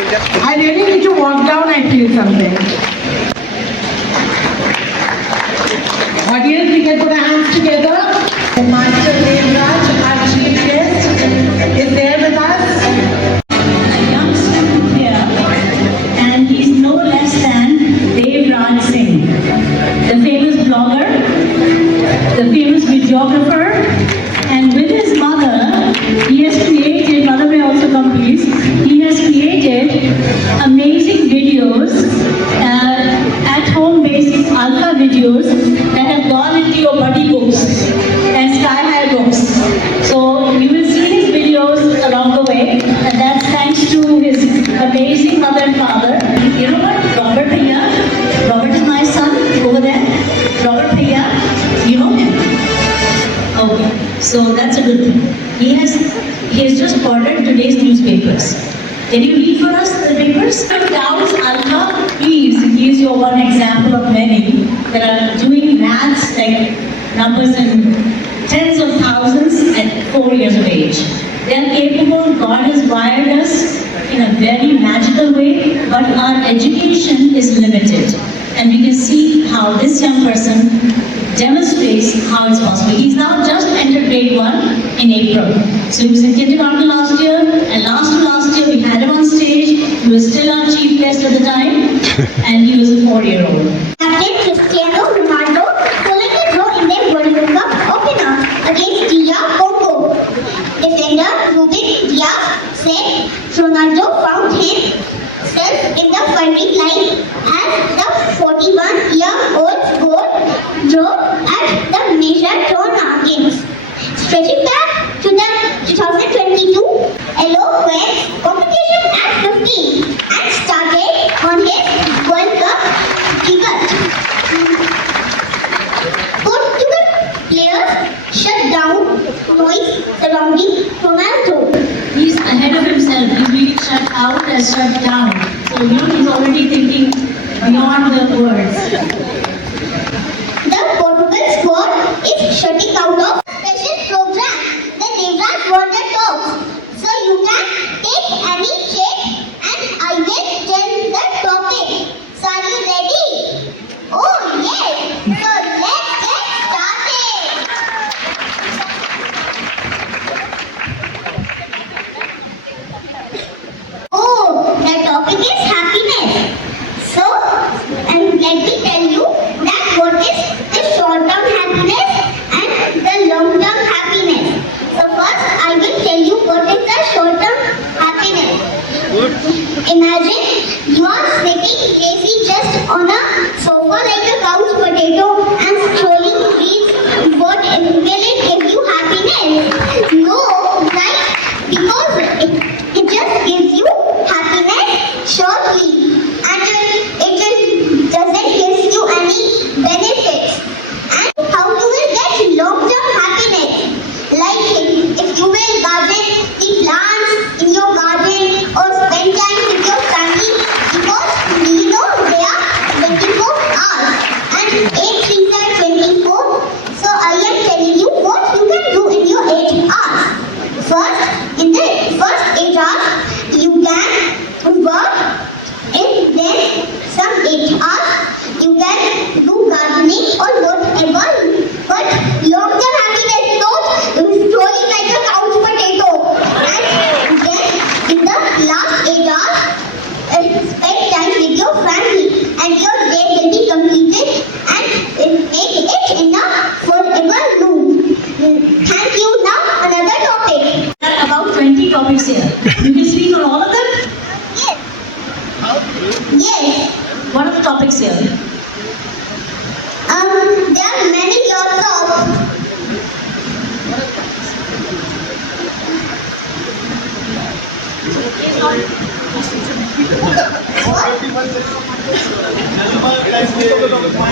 I really need to walk down, I feel something. Audience, we can put our hands together. The Master Devraj, our chief guest, is there with us. A young student here, and he's no less than Devraj Singh, the famous blogger, the famous videographer, and with his mother, he has created, mother may also come please, he has created amazing videos, at-home based alpha videos that have gone into your buddy books and sky high books. So you will see his videos along the way, and that's thanks to his amazing mother and father. You know what? Robert Bhaiya, Robert is my son over there. Robert Bhaiya, you know him? Okay, so that's a good thing. He has just ordered today's newspapers. Can you read for us the papers? Dow's Alpha, please. He is your one example of many that are doing maths like numbers in tens of thousands at 4 years of age. They are capable. God has wired us in a very magical way, but our education is limited. And we can see how this young person demonstrates how it's possible. He's now just entered grade 1 in April. So he was in kindergarten last year, and last year we had him on stage. He was still our chief guest at the time, and he was a 4-year-old. Captain Cristiano Ronaldo pulling a draw in their World Cup opener against DR Congo. Defender Ruben Diaz said Ronaldo found himself in the firing line as the 41-year-old scored draw at the major tournament games. Stretching back to the 2022 eloquence competition at 15 and started on his World Cup debut. Portugal players shut down noise surrounding Ronaldo. He's ahead of himself. He's really shut out and shut down. So he's already thinking beyond the words. The Portugal squad is shutting out of special program, the Devraj Wonder Talks. So you can take any check and I will tell the topic. So are you ready? Oh yes! So let's get started. Oh, the topic is happiness. So, and let me tell you that what is the short-term happiness and the long-term happiness. So first, I will tell you what is the short-term happiness. Imagine you are sitting lazy just on a sofa like a couch potato and scrolling reels. What will it give you happiness? No, right? Because it just gives you happiness shortly. And it just doesn't give you any benefits. And how you will get long-term happiness? Like if you will garden the plants in your garden or spend time with your family, because you know they are 24 hours and 8 trees are 24. So I am telling you what you can do in your 8 hours. First, in the first 8 hours, you can work. And then some 8 hours you can do gardening or whatever. But long-term happiness is not scrolling like a couch potato. And then in the last 8 hours, spend time with your family and your day will be completed and make it in a forever loop. Thank you. Now another topic. There are about 20 topics here. You can speak on all of them? Yes. Yes. What are the topics here? There are many lots of.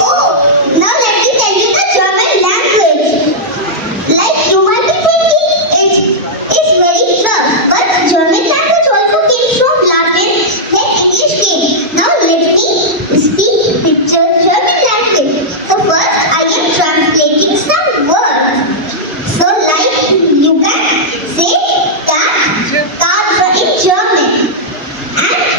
Oh, now let me tell you the German language. Like you might be thinking, it's very tough, but German language also came from Latin, like English came. Now let me speak picture German language. So first I am translating some words. So like you can say cat in German. And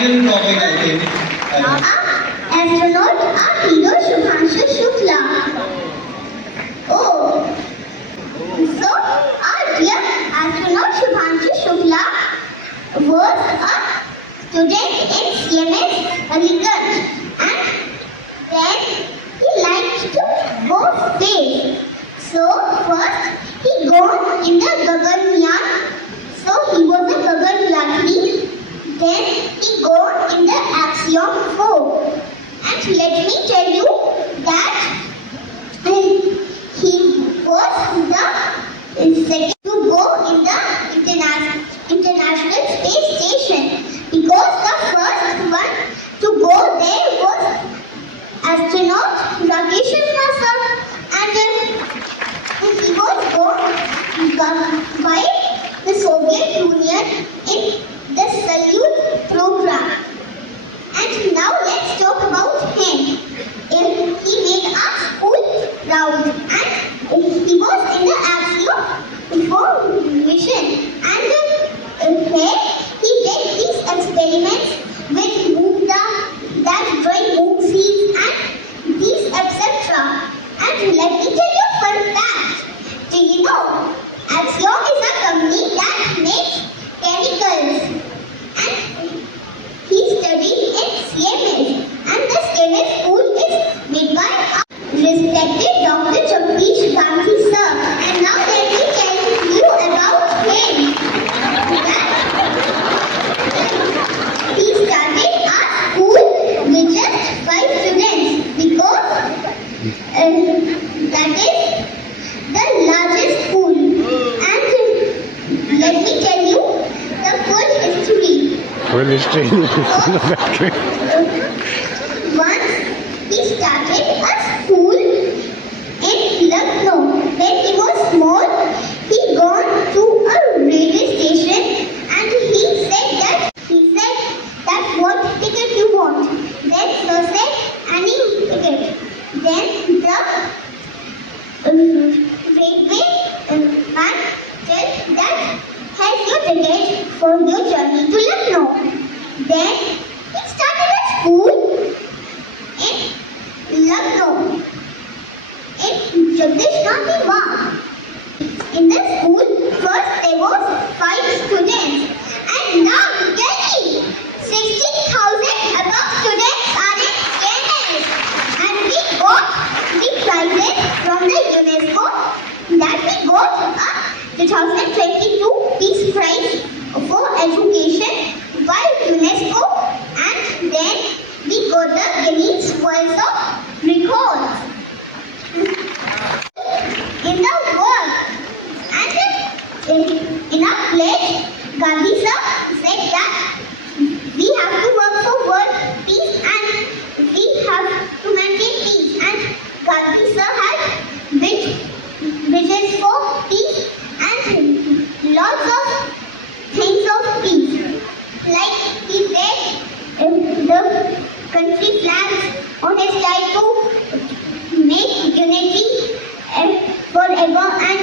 final topic, I think. Astronaut are hero Shubhanshu Shukla. Oh, so our dear astronaut Shubhanshu Shukla was a student in CMS Aligarh, and then he liked to go space. So first he go in the Gaganyaan. So he was a Gaganyatri. Then he go in the Axiom 4. And let me tell you that he was the second to go in the International Space Station, because the first one to go there was astronaut Rakesh Sharma sir, and he was born by the Soviet Union in the Salyut program. And now let's talk about him. He made our school proud, and he was in the Axiom 4 mission. And here he did these experiments with Buddha, that drawing moon seeds and these etc. And let me tell you a fun fact. Do you know Axiom is a company that makes chemicals, and he studied in CMS, and the CMS school is made by our respected Dr. Jagdish Gandhi sir. And now let me tell you about him. He started our school with just 5 students, because that is the largest school. And let me tell you the full history. Well, it's training. Once he started a school in Lucknow. When he was small, he gone to a railway station, and he said that what ticket you want. Then sir said any ticket. Then the railway man said that has your ticket for your journey to Lucknow. Then he started a school in Lucknow, in Jagdish Gandhi Wang. In the school, first there was 5 students, and now Delhi, 60,000 above students are in CMS. And we got the prizes from the UNESCO, that we got a 2022 Peace Prize for Education by UNESCO, and then we got the Guinness World of Records in the world. And in our pledge, Gandhi sir said that we have to work for world peace and we have to maintain peace. And Gandhi sir had built bridges for peace and lots of things of peace. Like he made the country flags on his side to make unity forever and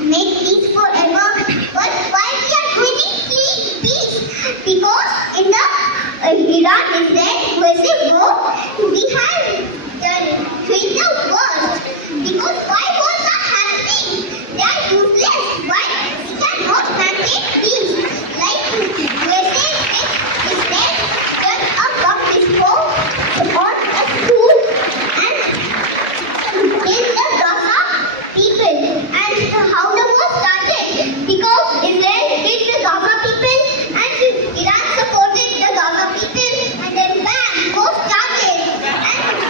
make peace forever. But why we are doing peace? Because in the Iran-Israel USA war, we have created the worst. Because why wars are happening? They are useless. Why we cannot maintain peace? Like USA and Israel did a bomb disposal on a school and killed the Gaza people. And how the war started? Because Israel killed the Gaza people and Iran supported the Gaza people, and then bam, war started. And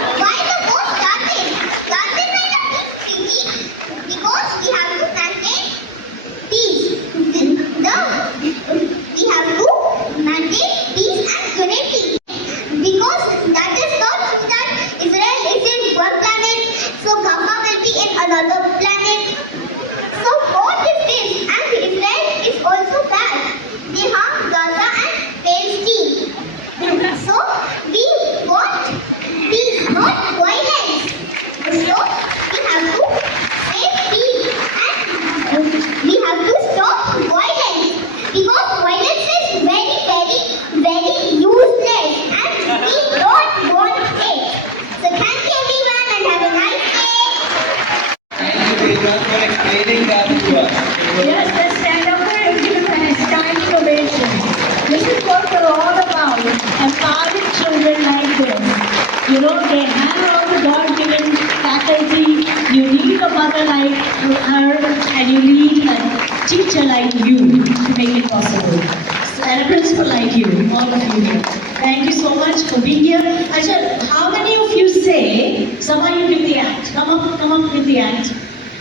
beautiful like you, all of you here. Thank you so much for being here. Acha, how many of you say, Sama, you give the act. Come up, give the act.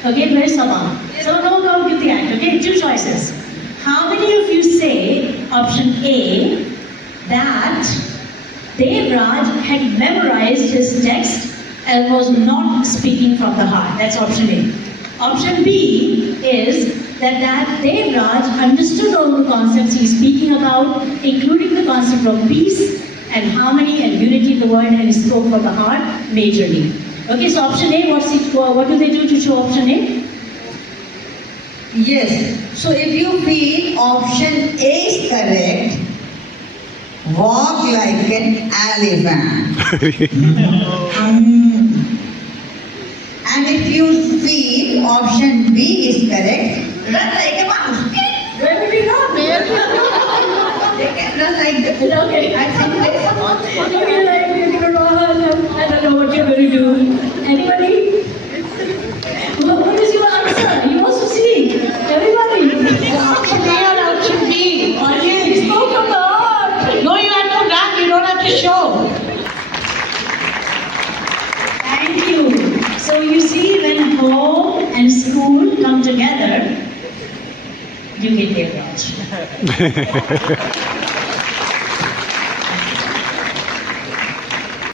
Okay, where's Sama? Sama, come up, give the act. Okay, two choices. How many of you say option A, that Devraj had memorized his text and was not speaking from the heart? That's option A. Option B is that Devraj understood all the concepts he's speaking about, including the concept of peace and harmony and unity in the world, and he spoke from the heart majorly. Okay, so option A, what do they do to show option A? Yes. So if you feel option A is correct, walk like an elephant. And if you feel option B is correct, run like a mouse. Where will you run? They can run like this. Okay. I think this. Okay, like, you're gonna run. I don't know what you're going to do. Anybody? What is your answer? He wants to see. Everybody. Option A or option B? He spoke from the heart. No, you have to run, you don't have to show. Thank you. So you see, when home and school come together, you get Devraj.